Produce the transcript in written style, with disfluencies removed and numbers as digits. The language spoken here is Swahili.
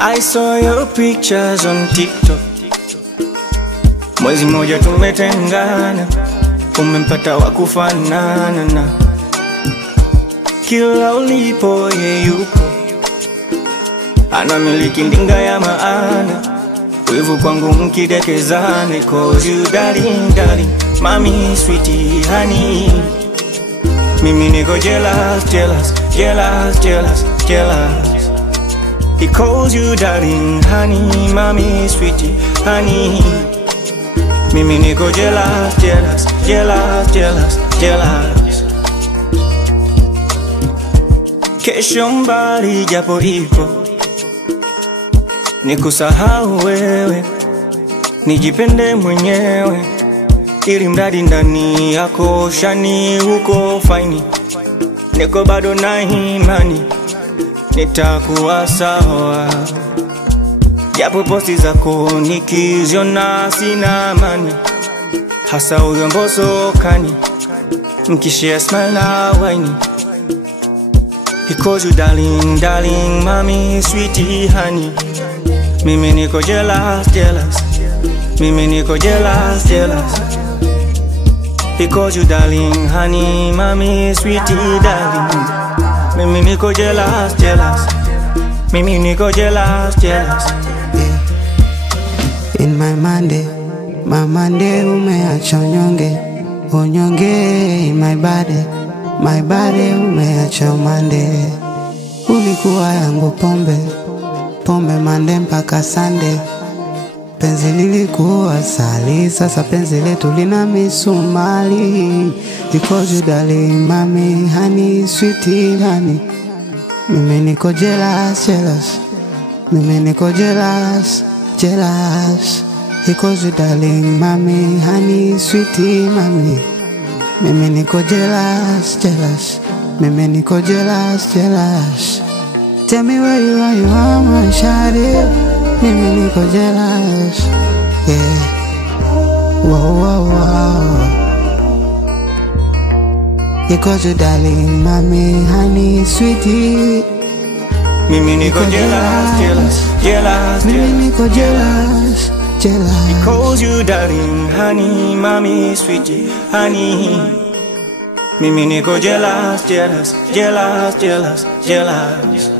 I saw your pictures on TikTok. Mwezi mmoja tumetengana, umempata wa kufanana na kila ulipo ye yupo, anamiliki ndinga ya maana, wivu kwangu mkidekezane. Cause you darling, darling, mami sweetie honey. Mimi niko jealous, jealous, jealous, jealous, jealous. He calls you darling, honey, mami sweetie honey. Mimi niko jealous, jealous, jealous, jealous, jealous. Kesho mbali japo ipo, nikusahau wewe, nijipende mwenyewe, ili mradi ndani yako shani uko fine. Niko bado na imani nitakuwa sawa, japo posti zako nikiziona sina amani, hasa huyo Mbosso kani mkishare smile na wine. He calls you darling, darling, mami sweetie honey. Mimi niko jealous, jealous. Mimi niko jealous, jealous. He calls you darling, honey, mami sweetie darling. Mimi niko jealous, jealous. Mimi niko jealous, jealous. In my Monday umeacha unyonge, unyonge. In my body umeacha Monday. Ulikuwa yangu pombe, pombe Monday mpaka Sunday. Penzi lilikuwa sali, sasa penzi letu lina misumali. Because you darling, mami, honey, sweetie honey. Mimi niko jealous, jealous. Mimi niko jealous, jealous. Because you darling, mami, honey, sweetie mami. Mimi niko jealous, jealous. Mimi niko jealous, jealous. Tell me where you are my shawty. Mimi niko jealous, yeah. Wow, wow, wow. Because you darling, mami, honey, sweetie. Mimi niko jealous, jealous, jealous. Mimi niko jealous, jealous. He calls you darling, honey, mami sweetie honey. Mimi niko jealous, jealous, jealous, jealous, jealous.